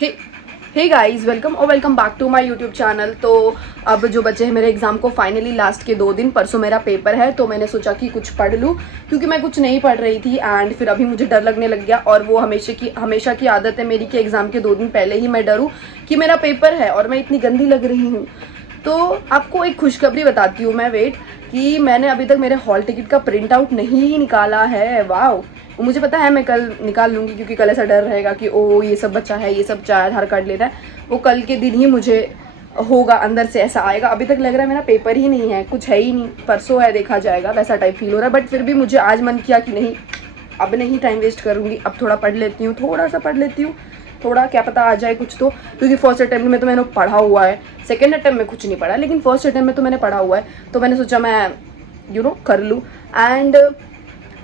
Hey hey guys, welcome back to my YouTube channel. तो अब जो बचे हैं मेरे एग्ज़ाम को फाइनली लास्ट के 2 दिन, परसों मेरा पेपर है, तो मैंने सोचा कि कुछ पढ़ लूँ क्योंकि मैं कुछ नहीं पढ़ रही थी। एंड फिर अभी मुझे डर लगने लग गया, और वो हमेशा की आदत है मेरी कि एग्ज़ाम के 2 दिन पहले ही मैं डरूँ कि मेरा पेपर है और मैं इतनी गंदी लग रही हूँ। तो आपको एक खुशखबरी बताती हूँ मैं, वेट, कि मैंने अभी तक मेरे हॉल टिकट का प्रिंट आउट नहीं निकाला है। वाह! मुझे पता है मैं कल निकाल लूँगी, क्योंकि कल ऐसा डर रहेगा कि ओ ये सब बच्चा है, ये सब चाहे आधार कार्ड लेना है, वो कल के दिन ही मुझे होगा, अंदर से ऐसा आएगा। अभी तक लग रहा है मेरा पेपर ही नहीं है, कुछ है ही नहीं, परसों है देखा जाएगा, वैसा टाइप फील हो रहा है। बट फिर भी मुझे आज मन किया कि नहीं, अब नहीं टाइम वेस्ट करूँगी, अब थोड़ा पढ़ लेती हूँ, थोड़ा सा पढ़ लेती हूँ, थोड़ा क्या पता आ जाए कुछ तो। क्योंकि फर्स्ट अटैम्प्ट में तो मैंने पढ़ा हुआ है, सेकेंड अटैम्प्ट में कुछ नहीं पढ़ा, लेकिन फर्स्ट अटैम्प्ट में तो मैंने पढ़ा हुआ है, तो मैंने सोचा मैं कर लूँ। एंड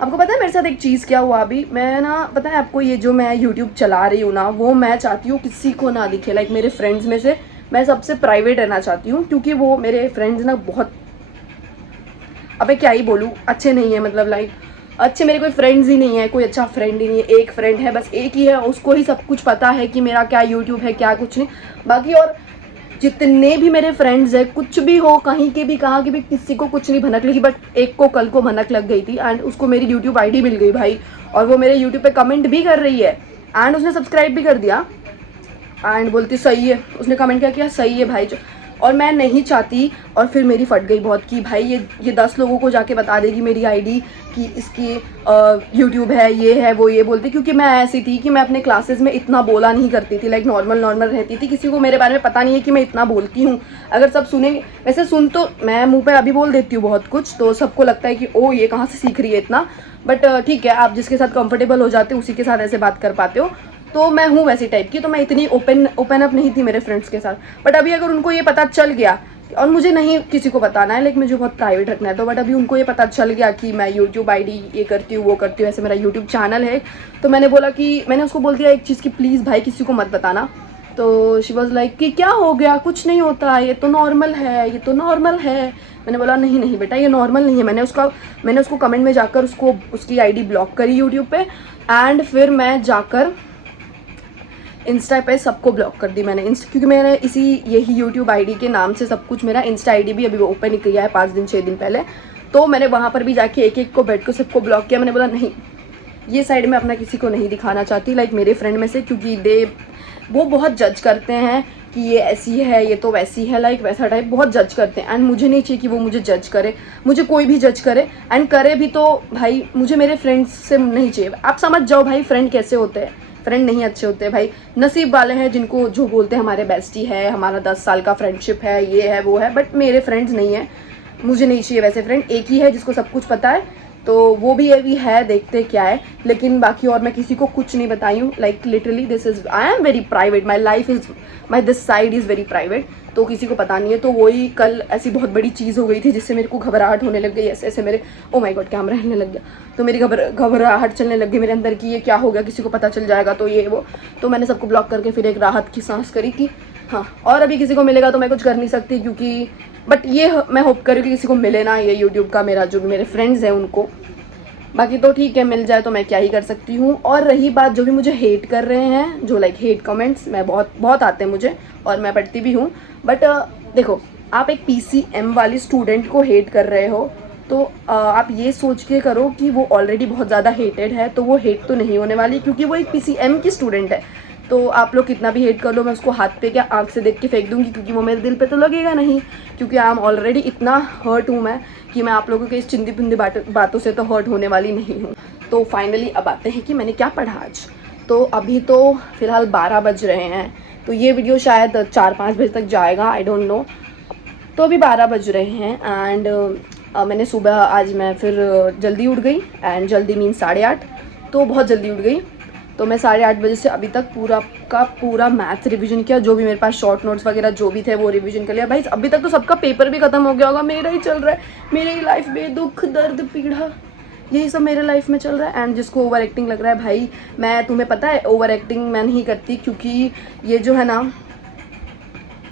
आपको पता है मेरे साथ एक चीज़ क्या हुआ अभी, मैं ना, पता है आपको, ये जो मैं यूट्यूब चला रही हूँ ना, वो मैं चाहती हूँ किसी को ना दिखे। लाइक मेरे फ्रेंड्स में से मैं सबसे प्राइवेट रहना चाहती हूँ, क्योंकि वो मेरे फ्रेंड्स ना बहुत, अबे क्या ही बोलूँ, अच्छे नहीं है। मतलब लाइक अच्छे मेरे कोई फ्रेंड्स ही नहीं है, कोई अच्छा फ्रेंड ही नहीं है। एक फ्रेंड है, बस एक ही है, उसको ही सब कुछ पता है कि मेरा क्या यूट्यूब है, क्या कुछ नहीं। बाकी और जितने भी मेरे फ्रेंड्स हैं, कुछ भी हो, कहीं के भी, कहाँ के भी, किसी को कुछ नहीं भनक लगी। बट एक को कल को भनक लग गई थी, एंड उसको मेरी यूट्यूब आईडी मिल गई भाई, और वो मेरे यूट्यूब पे कमेंट भी कर रही है, एंड उसने सब्सक्राइब भी कर दिया। एंड बोलती सही है, उसने कमेंट क्या किया, सही है भाई। और मैं नहीं चाहती, और फिर मेरी फट गई बहुत कि भाई ये 10 लोगों को जाके बता देगी मेरी आईडी कि इसकी यूट्यूब है, ये है, वो ये बोलती। क्योंकि मैं ऐसी थी कि मैं अपने क्लासेस में इतना बोला नहीं करती थी, लाइक नॉर्मल रहती थी, किसी को मेरे बारे में पता नहीं है कि मैं इतना बोलती हूँ। अगर सब सुनेंगे, वैसे सुन तो मैं मुँह पर अभी बोल देती हूँ बहुत कुछ, तो सबको लगता है कि ओ ये कहाँ से सीख रही है इतना। बट ठीक है, आप जिसके साथ कंफर्टेबल हो जाते हो उसी के साथ ऐसे बात कर पाते हो। तो मैं हूँ वैसी टाइप की, तो मैं इतनी ओपन अप नहीं थी मेरे फ्रेंड्स के साथ। बट अभी अगर उनको ये पता चल गया, और मुझे नहीं किसी को बताना है, लाइक मुझे बहुत प्राइवेट रखना है, तो बट अभी उनको ये पता चल गया कि मैं यूट्यूब आईडी ये करती हूँ, वो करती हूँ, ऐसे मेरा यूट्यूब चैनल है, तो मैंने बोला कि मैंने उसको बोल दिया एक चीज़ कि प्लीज़ भाई किसी को मत बताना। तो शी वॉज लाइक कि क्या हो गया, कुछ नहीं होता, ये तो नॉर्मल है, ये तो नॉर्मल है। मैंने बोला नहीं नहीं बेटा, ये नॉर्मल नहीं है। मैंने उसको कमेंट में जाकर उसकी आईडी ब्लॉक करी यूट्यूब पे, एंड फिर मैं जाकर इंस्टा पे सबको ब्लॉक कर दी मैंने। क्योंकि मैंने यही यूट्यूब आईडी के नाम से सब कुछ, मेरा इंस्टा आईडी भी अभी ओपन ही किया है 5 दिन 6 दिन पहले, तो मैंने वहाँ पर भी जाके एक एक को बैठ कर सबको ब्लॉक किया। मैंने बोला नहीं, ये साइड में अपना किसी को नहीं दिखाना चाहती, लाइक मेरे फ्रेंड में से, क्योंकि वो बहुत जज करते हैं कि ये ऐसी है, ये तो वैसी है, लाइक वैसा टाइप बहुत जज करते हैं। एंड मुझे नहीं चाहिए कि वो मुझे जज करे, मुझे कोई भी जज करे, एंड करे भी तो भाई मुझे मेरे फ्रेंड्स से नहीं चाहिए। आप समझ जाओ भाई फ्रेंड कैसे होते हैं, फ्रेंड नहीं अच्छे होते भाई। नसीब वाले हैं जिनको जो बोलते हैं हमारे बेस्टी है, हमारा 10 साल का फ्रेंडशिप है, ये है वो है, बट मेरे फ्रेंड्स नहीं है, मुझे नहीं चाहिए वैसे फ्रेंड। एक ही है जिसको सब कुछ पता है, तो वो भी अभी है, देखते क्या है। लेकिन बाकी और मैं किसी को कुछ नहीं बताई हूँ, like literally this is, I am very private, my life is, my this side is very private, तो किसी को पता नहीं है। तो वही कल ऐसी बहुत बड़ी चीज़ हो गई थी जिससे मेरे को घबराहट होने लग गई, ऐसे ऐसे मेरे, ओ माय गॉड कैमरा हिलने लग गया, तो मेरी घबराहट चलने लग गई मेरे अंदर कि ये क्या हो गया, किसी को पता चल जाएगा तो ये वो। तो मैंने सबको ब्लॉक करके फिर एक राहत की सांस करी कि हाँ, और अभी किसी को मिलेगा तो मैं कुछ कर नहीं सकती, क्योंकि बट ये मैं होप करूँ कि किसी को मिले ना ये यूट्यूब का, मेरा जो भी मेरे फ्रेंड्स हैं उनको। बाकी तो ठीक है, मिल जाए तो मैं क्या ही कर सकती हूँ। और रही बात जो भी मुझे हेट कर रहे हैं, जो लाइक हेट कमेंट्स, मैं बहुत आते हैं मुझे, और मैं पढ़ती भी हूँ। बट देखो, आप एक PCM वाली स्टूडेंट को हेट कर रहे हो, तो आप ये सोच के करो कि वो ऑलरेडी बहुत ज़्यादा हेटेड है, तो वो हेट तो नहीं होने वाली, क्योंकि वो एक PCM की स्टूडेंट है। तो आप लोग कितना भी हेट कर लो, मैं उसको हाथ पे क्या आँख से देख के फेंक दूँगी, क्योंकि वो मेरे दिल पे तो लगेगा नहीं, क्योंकि आई एम ऑलरेडी इतना हर्ट हूँ मैं कि मैं आप लोगों के इस चिंदी पिंदी बातों से तो हर्ट होने वाली नहीं हूँ। तो फाइनली अब आते हैं कि मैंने क्या पढ़ा आज। तो अभी तो फ़िलहाल 12 बज रहे हैं, तो ये वीडियो शायद 4-5 बजे तक जाएगा, आई डोंट नो। तो अभी 12 बज रहे हैं, एंड मैंने सुबह आज मैं फिर जल्दी उठ गई, एंड जल्दी मीन 8:30, तो बहुत जल्दी उठ गई। तो मैं 8:30 बजे से अभी तक पूरा का पूरा मैथ्स रिवीजन किया, जो भी मेरे पास शॉर्ट नोट्स वगैरह जो भी थे वो रिवीजन कर लिया। भाई अभी तक तो सबका पेपर भी ख़त्म हो गया होगा, मेरा ही चल रहा है, मेरी ही लाइफ में दुख दर्द पीड़ा, यही सब मेरे लाइफ में चल रहा है। एंड जिसको ओवर एक्टिंग लग रहा है, भाई मैं, तुम्हें पता है ओवर एक्टिंग मैं नहीं करती, क्योंकि ये जो है ना,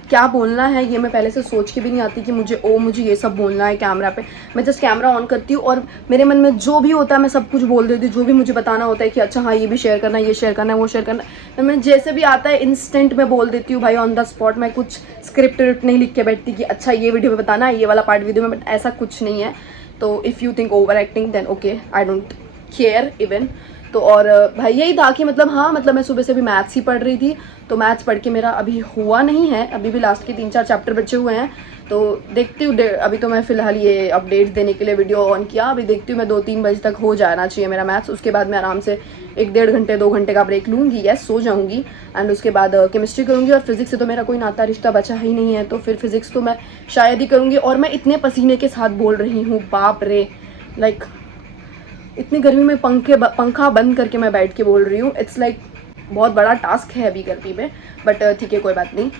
क्या बोलना है ये मैं पहले से सोच के भी नहीं आती कि मुझे ये सब बोलना है कैमरा पे। मैं जस्ट कैमरा ऑन करती हूँ और मेरे मन में जो भी होता है मैं सब कुछ बोल देती हूँ। जो भी मुझे बताना होता है कि अच्छा हाँ ये भी शेयर करना है, ये शेयर करना है, वो शेयर करना है, मैं जैसे भी आता है इंस्टेंट में बोल देती हूँ भाई, ऑन द स्पॉट। मैं कुछ स्क्रिप्ट नहीं लिख के बैठती कि अच्छा ये वीडियो में बताना है, ये वाला पार्ट वीडियो में, बट ऐसा कुछ नहीं है। तो if you think over acting then okay, I don't care even. तो और भाई यही था कि मतलब हाँ, मतलब मैं सुबह से भी मैथ्स ही पढ़ रही थी, तो मैथ्स पढ़ के मेरा अभी हुआ नहीं है, अभी भी लास्ट के 3-4 चैप्टर बचे हुए हैं। तो देखती हूँ, अभी तो मैं फ़िलहाल ये अपडेट देने के लिए वीडियो ऑन किया। अभी देखती हूँ, मैं 2-3 बजे तक हो जाना चाहिए मेरा मैथ्स। उसके बाद मैं आराम से 1-1.5 घंटे 2 घंटे का ब्रेक लूँगी, यस सो जाऊँगी। एंड उसके बाद केमिस्ट्री करूँगी। और फिज़िक्स से तो मेरा कोई नाता रिश्ता बचा ही नहीं है, तो फिर फिज़िक्स तो मैं शायद ही करूँगी। और मैं इतने पसीने के साथ बोल रही हूँ, बाप रे, लाइक इतनी गर्मी में पंखा बंद करके मैं बैठ के बोल रही हूँ। इट्स लाइक बहुत बड़ा टास्क है अभी गर्मी में, बट ठीक है, कोई बात नहीं।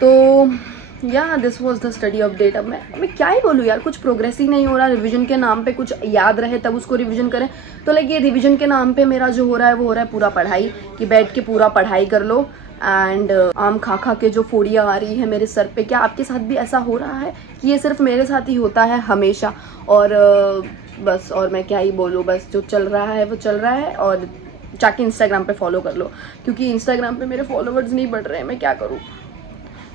तो या this was the study update. अब मैं क्या ही बोलूँ यार, कुछ प्रोग्रेस ही नहीं हो रहा। रिवीजन के नाम पे कुछ याद रहे तब उसको रिवीजन करें, तो लाइक ये रिवीजन के नाम पे मेरा जो हो रहा है वो हो रहा है पूरा पढ़ाई, कि बैठ के पूरा पढ़ाई कर लो। एंड आम खा खा के जो फोड़ियाँ आ रही है मेरे सर पे, क्या आपके साथ भी ऐसा हो रहा है कि ये सिर्फ मेरे साथ ही होता है हमेशा? और बस, और मैं क्या ही बोलूँ, बस जो चल रहा है वो चल रहा है। और जाके इंस्टाग्राम पे फॉलो कर लो, क्योंकि इंस्टाग्राम पे मेरे फॉलोवर्स नहीं बढ़ रहे हैं, मैं क्या करूँ।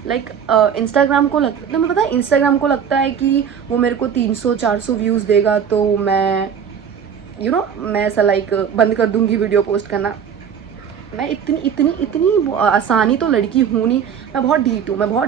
लाइक इंस्टाग्राम को लगता है, मैं पता है इंस्टाग्राम को लगता है कि वो मेरे को 300-400 व्यूज़ देगा तो मैं मैं ऐसा लाइक बंद कर दूँगी वीडियो पोस्ट करना। मैं इतनी आसानी तो लड़की हूँ नहीं, मैं बहुत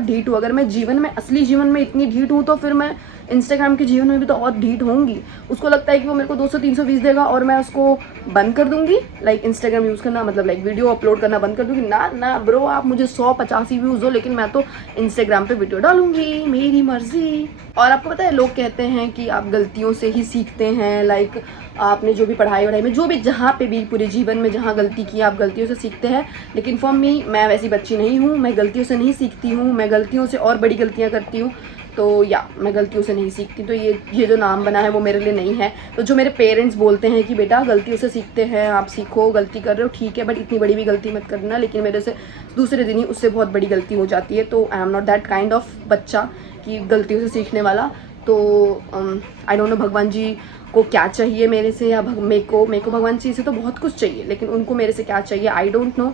ढीठ हूँ। अगर मैं जीवन में, असली जीवन में इतनी ढीठ हूँ तो फिर मैं इंस्टाग्राम के जीवन में भी तो और ढीठ होंगी। उसको लगता है कि वो मेरे को 200-300 व्यूज़ देगा और मैं उसको बंद कर दूंगी, लाइक इंस्टाग्राम यूज़ करना, मतलब लाइक वीडियो अपलोड करना बंद कर दूंगी। ना ना ब्रो, आप मुझे 100-85 व्यूज़ दो, लेकिन मैं तो इंस्टाग्राम पे वीडियो डालूंगी, मेरी मर्जी। और आपको पता है, लोग कहते हैं कि आप गलतियों से ही सीखते हैं। लाइक आपने जो भी पढ़ाई वढ़ाई में, जो भी जहाँ पे भी पूरे जीवन में जहाँ गलती की, आप गलतियों से सीखते हैं। लेकिन फॉर मी, मैं वैसी बच्ची नहीं हूँ, मैं गलतियों से नहीं सीखती हूँ, मैं गलतियों से और बड़ी गलतियाँ करती हूँ। तो या मैं गलतियों से नहीं सीखती, तो ये जो नाम बना है वो मेरे लिए नहीं है। तो जो मेरे पेरेंट्स बोलते हैं कि बेटा गलतियों से सीखते हैं, आप सीखो, गलती कर रहे हो ठीक है, बट इतनी बड़ी भी गलती मत करना। लेकिन मेरे से दूसरे दिन ही उससे बहुत बड़ी गलती हो जाती है। तो I am not that kind of बच्चा कि गलतियों से सीखने वाला। तो आई डोंट नो भगवान जी को क्या चाहिए मेरे से, या मेरे को भगवान जी से तो बहुत कुछ चाहिए, लेकिन उनको मेरे से क्या चाहिए आई डोंट नो।